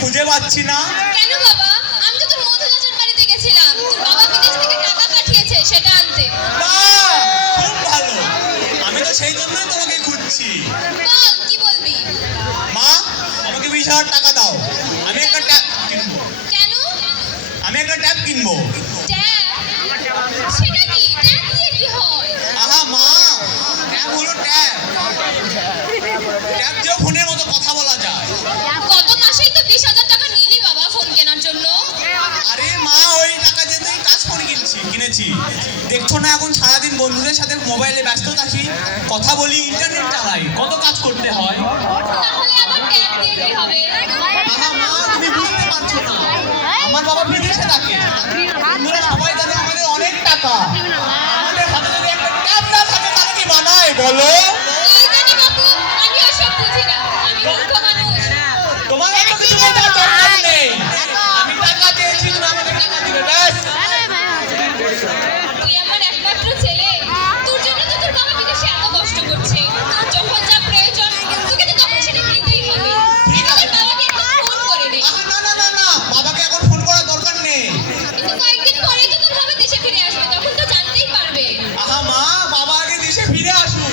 খুঁজে পাচ্ছি না। কেন বাবা? আমি তো তোর মধু চাচার বাড়িতে গেছিলাম, তোর বাবা বিদেশ থেকে টাকা পাঠিয়েছে সেটা আনতে। বাহ, খুব ভালো। আমি তো সেই জন্যই তোমাকে খুঁজছি। বল কি বলবি? মা, আমাকে 20,000 টাকা দাও, আমি একটা ট্যাব কিনবো। কেন? আমি একটা ট্যাব কিনবো। ট্যাব? সেটা কি? ট্যাব দিয়ে কি হয়? আহা মা, ট্যাব হলো ট্যাব। ট্যাব দিয়েও ফোনের মতো কথা বলা যায়। গত মাসেই তো 20,000 টাকা নিলি বাবা ফোন কেনার জন্য। আরে মা, ওই টাকা দিয়ে তো টাচ ফোন কিনেছি। দেখছো না এখন সারাদিন বন্ধুদের সাথে মোবাইলে ব্যস্ত থাকি, কথা বলি, ইন্টারনেট চালাই, কত কাজ করতে হয়। তাহলে আবার ট্যাব দিয়ে কি হবে? আহা মা, তুমি বুঝতে পারছো না, আমার বাবা বিদেশে থাকে, বন্ধুরা সবাই জানে আমাদের অনেক টাকা। আমাদের হাতে যদি একটা ট্যাব না থাকে তাহলে কি বানায় বলো? কি জানি বাপু, আমি ওসব বুঝি না, আমি মূর্খ মানুষ। তোমার এত কিছু বোঝার দরকার নেই। আমি টাকা চেয়েছি, তুমি আমাকে টাকা দিবে, ব্যাস। তুই আমার একমাত্র ছেলে, তোর জন্য তো তোর বাবা বিদেশে এত কষ্ট করছে। তোর যখন যা প্রয়োজন তোকে তো তখন সেটা দিতেই হবে। তুই তোর বাবাকে একটু ফোন করে দে। আহা না না না না, বাবাকে এখন ফোন করার দরকার নেই। কিন্তু কয়েকদিন পরেই তো তোর বাবা দেশে ফিরে আসবে, তখন তো জানতেই পারবে। আহা মা, বাবা আগে দেশে ফিরে আসুন,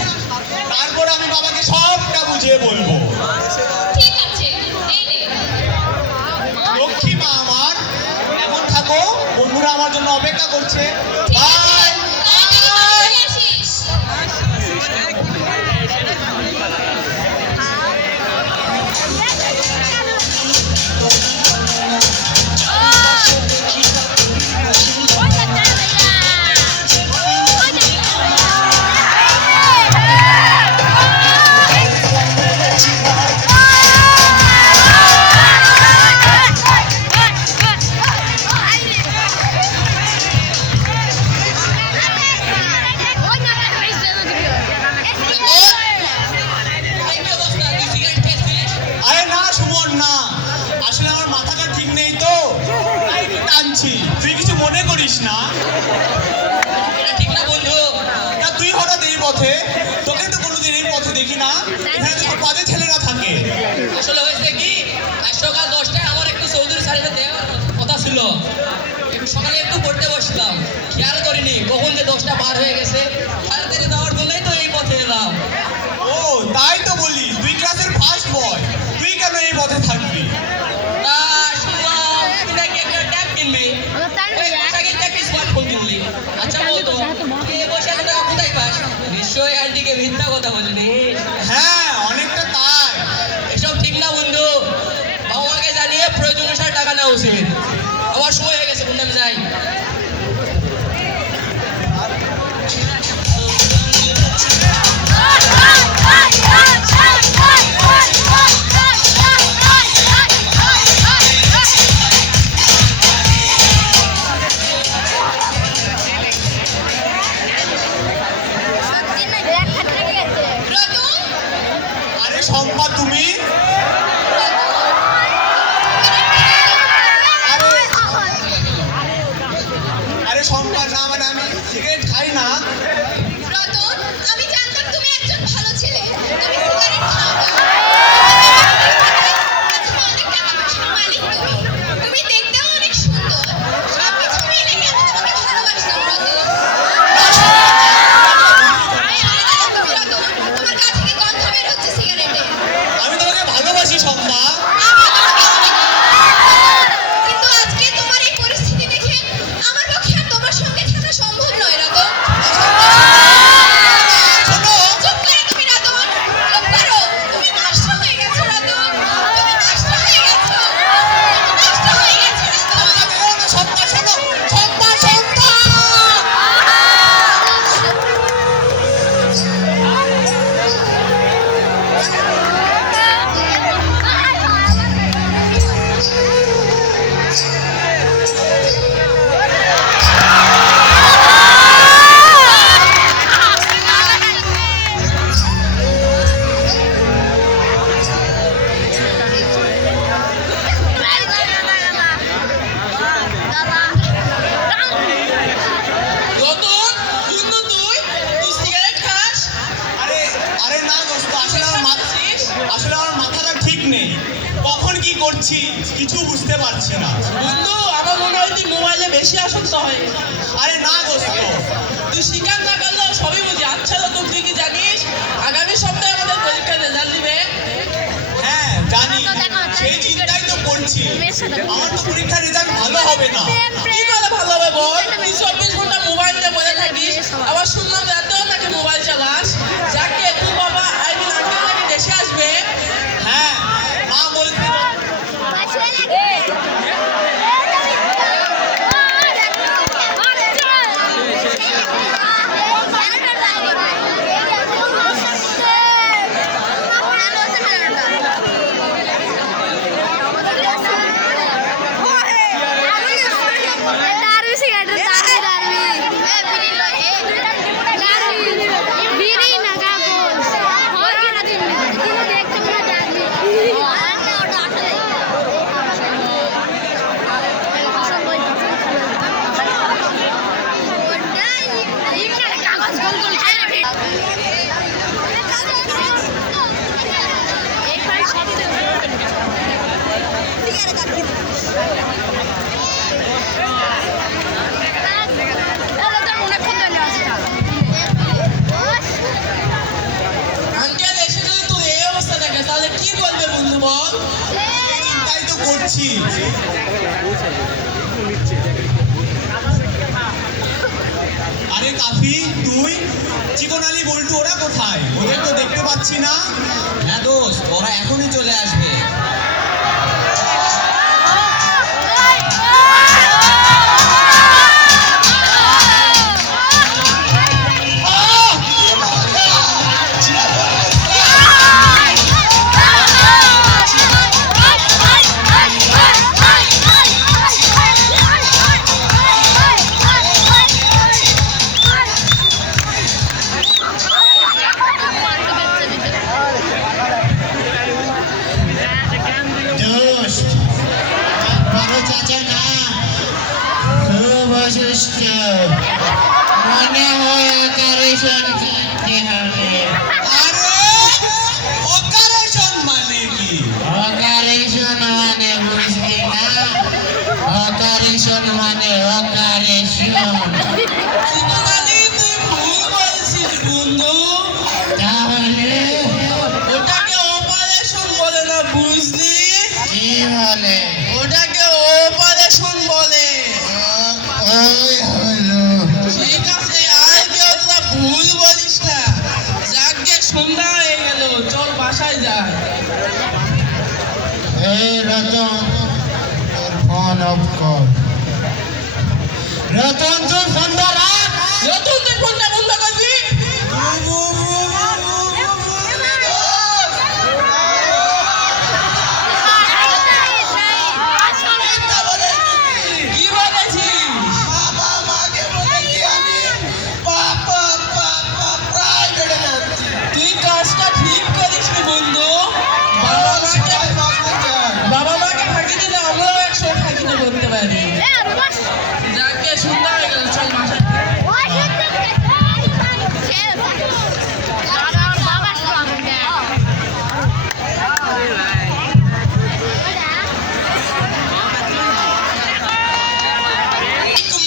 তারপর আমি বাবাকে সবটা বুঝিয়ে বলবো। ঠিক আছে, এই নে। লক্ষ্মী মা আমার, এখন থাকো, বন্ধুরা আমার জন্য অপেক্ষা করছে। ঠিক আছে, বাই। তাড়াতাড়ি বাড়ি চলে আসিস। আরে না সুমন, না, আসলে আমার মাথাটা ঠিক নেই তো, তাই একটু টানছি, তুই কিছু মনে করিস না। এটা ঠিক না বন্ধু। না, তুই হঠাৎ এই পথে, তোকে তো কোনোদিন এই পথে দেখি না, এখানে তো খুব বাজে ছেলেরা থাকে। আসলে হয়েছে কি, আজ সকাল 10টায় আমার একটু চৌধুরী স্যারের দেওয়ার কথা ছিল। সকালে একটু পড়তে বসলাম, খেয়াল করিনি কখন যে 10টা পার হয়ে গেছে। তাড়াতাড়ি যাওয়ার জন্যই তো এই পথে এলাম। ও, তাই তো বলি, তুই ক্লাসের ফার্স্ট বয়, তুই কেন এই পথে থাকবি? তা শুনলাম তুই নাকি একটা ট্যাব কিনবি, ওই পোশাকে একটা স্মার্টফোন কিনলি। আচ্ছা বলতো, তুই এই পোশাকে টাকা কোথায় পাস? নিশ্চয়ই আন্টিকে মিথ্যা কথা বললি। হ্যাঁ, অনেকটা তাই। এসব ঠিক না বন্ধু, বাবা মাকে জানিয়ে প্রয়োজন অনুসারে টাকা নেওয়া উচিত। আমার সময় হয়ে গেছে, বন্ধু আমি যাই। রতন, আরে শম্পা, তুমি? আরে কখন কি করছি কিছু বুঝতে পারছে না। বন্ধু আমার মনে হয় তুই মোবাইলে বেশি আসক্ত হয়। আরে না দোস্ত, তুই স্বীকার না করলেও সবই বুঝি। আচ্ছা তো তুই কি জানিস আগামী সপ্তাহে আমাদের পরীক্ষার রেজাল্ট দিবে? হ্যাঁ জানি, সেই চিন্তাই তো করছি। আমার তো পরীক্ষার রেজাল্ট ভালো হবে না। কি করে ভালো হবে বল? তুই 24 ঘন্টা মোবাইল নিয়ে বসে থাকিস, আবার শুনলাম রাতেও নাকি মোবাইল চালাস। যাকে তুই বাবা আঙ্কেল নাকি দেশে আসবে। হ্যাঁ মা বলতে আঙ্কেল এসে যদি তোর এই অবস্থা থাকে তাহলে কি বলবে বন্ধু বল? সেই চিন্তাই তো করছি। আরে কাফি, তুই চিকন আলী বল্টু ওরা কোথায়? ওদের তো দেখতে পাচ্ছি না। হ্যাঁ দোস্ত, ওরা এখনই চলে আসবে। দোস্ত, বড় চাচা না খুব অসুস্থ, মনে হয় অপারেশন করতে হবে। আরে অপারেশন মানে কি? অপারেশন মানে বুঝলি না? অপারেশন মানে অপারেশন। চিকনালি তুই ভুল বলছিস বন্ধু। তাহলে ওটাকে অপারেশন বলে না, বুঝলি? কি বলে? ওটাকে অপারেশন বলে। ওই হলো। ঠিক আছে, আর কেউ তোরা ভুল বলিস না। যাক গে, সন্ধ্যা হয়ে গেল, চল বাসায় যাই। এই রতন, তোর ফোন অফ কর। রতন, তোর ফোনটা রাখ। নতুন তুই ফোনটা বন্ধ করবি? কি বলেছিস? তুই কাজটা ঠিক করিসনি বন্ধু। বাবা মাকে ফাঁকি দিলে আমরাও একসময় ফাঁকিতে বলতে পারি। যাকে সন্ধ্যা হয়ে গেল, চল বাসায় যাই।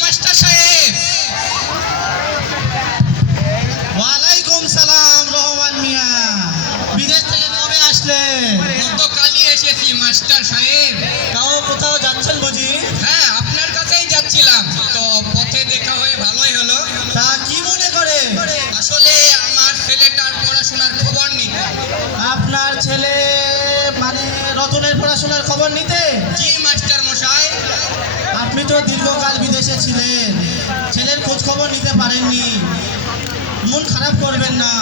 মাস্টার সাহেব। ওয়ালাইকুম সালাম রহমান মিয়া। বিদেশ থেকে কবে আসলেন? গতকালই এসেছি মাস্টার সাহেব। তাও কোথাও যাচ্ছেন বুঝি? হ্যাঁ, আপনার কাছেই যাচ্ছিলাম, তো পথে দেখা হয়ে ভালোই হলো। তা কি মনে করে? আসলে আমার ছেলেটার পড়াশোনার খবর নিতে। আপনার ছেলে মানে রতনের পড়াশোনার খবর নিতে? জি মাস্টার মশাই। আপনি তো দীর্ঘকাল বিদেশে ছিলেন, ছেলের খোঁজ খবর নিতে পারেননি। মন খারাপ করবেন না,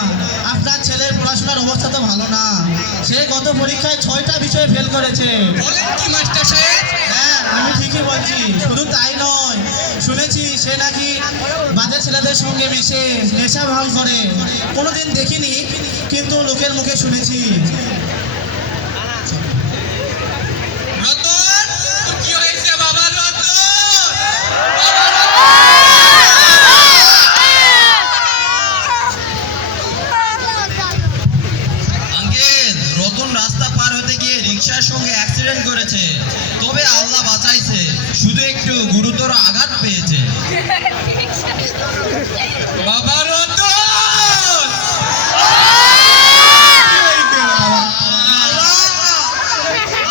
আপনার ছেলের পড়াশোনার অবস্থা তো ভালো না। সে গত পরীক্ষায় 6টা বিষয়ে ফেল করেছে। বলেন কি মাস্টার সাহেব? হ্যাঁ আমি ঠিকই বলছি। শুধু তাই নয়, শুনেছি সে নাকি বাজে ছেলেদের সঙ্গে মিশে নেশা ভাঙ করে। কোনোদিন দেখিনি, কিন্তু লোকের মুখে শুনেছি। রতন, কি হয়েছে বাবা রতন? আঙ্কেল, রতন রাস্তা পার হতে গিয়ে রিক্সার সঙ্গে অ্যাক্সিডেন্ট করেছে, তবে আল্লাহ বাঁচাইছে, শুধু একটু গুরুতর আঘাত পেয়েছে। বাবা রতন!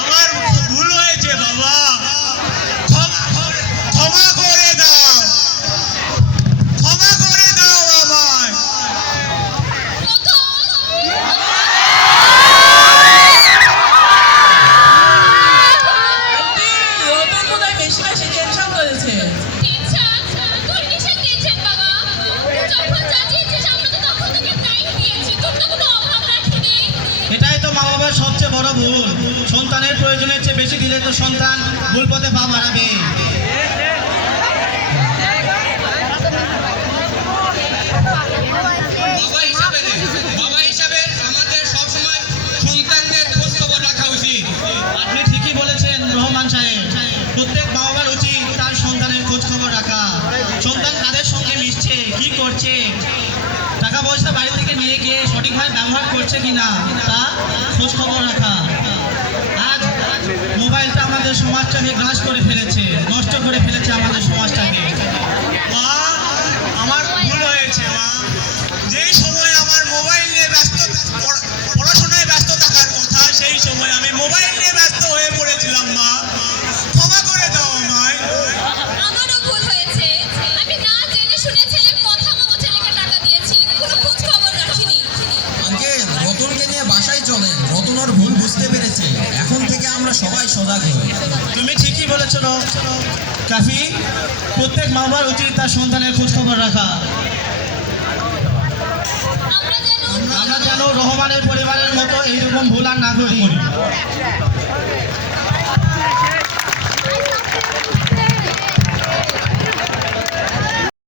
আমার ভুল হয়েছে বাবা, ক্ষমা করে দাও, ক্ষমা করে দাও আমায়। রতন বোধহয় বেশি বেশি টেনশন করেছে। টেনশন? তোর কিসের টেনশন বাবা? তুই যখন যা চেয়েছিস আমরা তো তখন তোকে তাই দিয়েছি, তোর তো কোনো অভাব রাখিনি। এটাই তো মা বাবার সবচেয়ে বড় ভুল। সন্তানের প্রয়োজনের চেয়ে বেশি দিলে তো সন্তান ভুল পথে পা বাড়াবে। বাবা হিসাবে আমাদের সবসময় সন্তানদের খোঁজ খবর রাখা উচিত। আপনি ঠিকই বলেছেন রহমান সাহেব, প্রত্যেক মা বাবার উচিত তার সন্তানের খোঁজ খবর রাখা। সন্তান কাদের সঙ্গে মিশছে, কি করছে, টাকা পয়সা বাড়ি থেকে নিয়ে গিয়ে সঠিকভাবে ব্যবহার করছে কিনা তা খোঁজ খবর রাখা। আজ মোবাইলটা আমাদের সমাজটাকে গ্রাস করে ফেলেছে, নষ্ট করে ফেলেছে আমাদের সমাজটাকে। মা, আমার ভুল হয়েছে মা। যেই সময় আমার মোবাইল নিয়ে ব্যস্ত, পড়াশোনায় ব্যস্ত থাকার কথা, সেই সময় আমি মোবাইল নিয়ে ব্যস্ত হয়ে পড়েছিলাম মা। ক্ষমা করে দাও আমায়। আমারও ভুল হয়েছে, আমি না জেনে শুনে ছেলের কথা মতো ছেলেকে টাকা দিয়েছি, কোনো খোঁজ খবর রাখিনি। আঙ্কেল, রতনকে নিয়ে বাসায় চলেন, রতন ওর ভুল বুঝতে পেরেছে, এখন থেকে আমরা সবাই সজাগ হই। তুমি ঠিকই বলেছ কাফি, প্রত্যেক মা বাবার উচিত তার সন্তানের খোঁজ খবর রাখা। আমরা যেন আমরা যেন রহমানের পরিবারের মতো এইরকম ভুল আর না করি।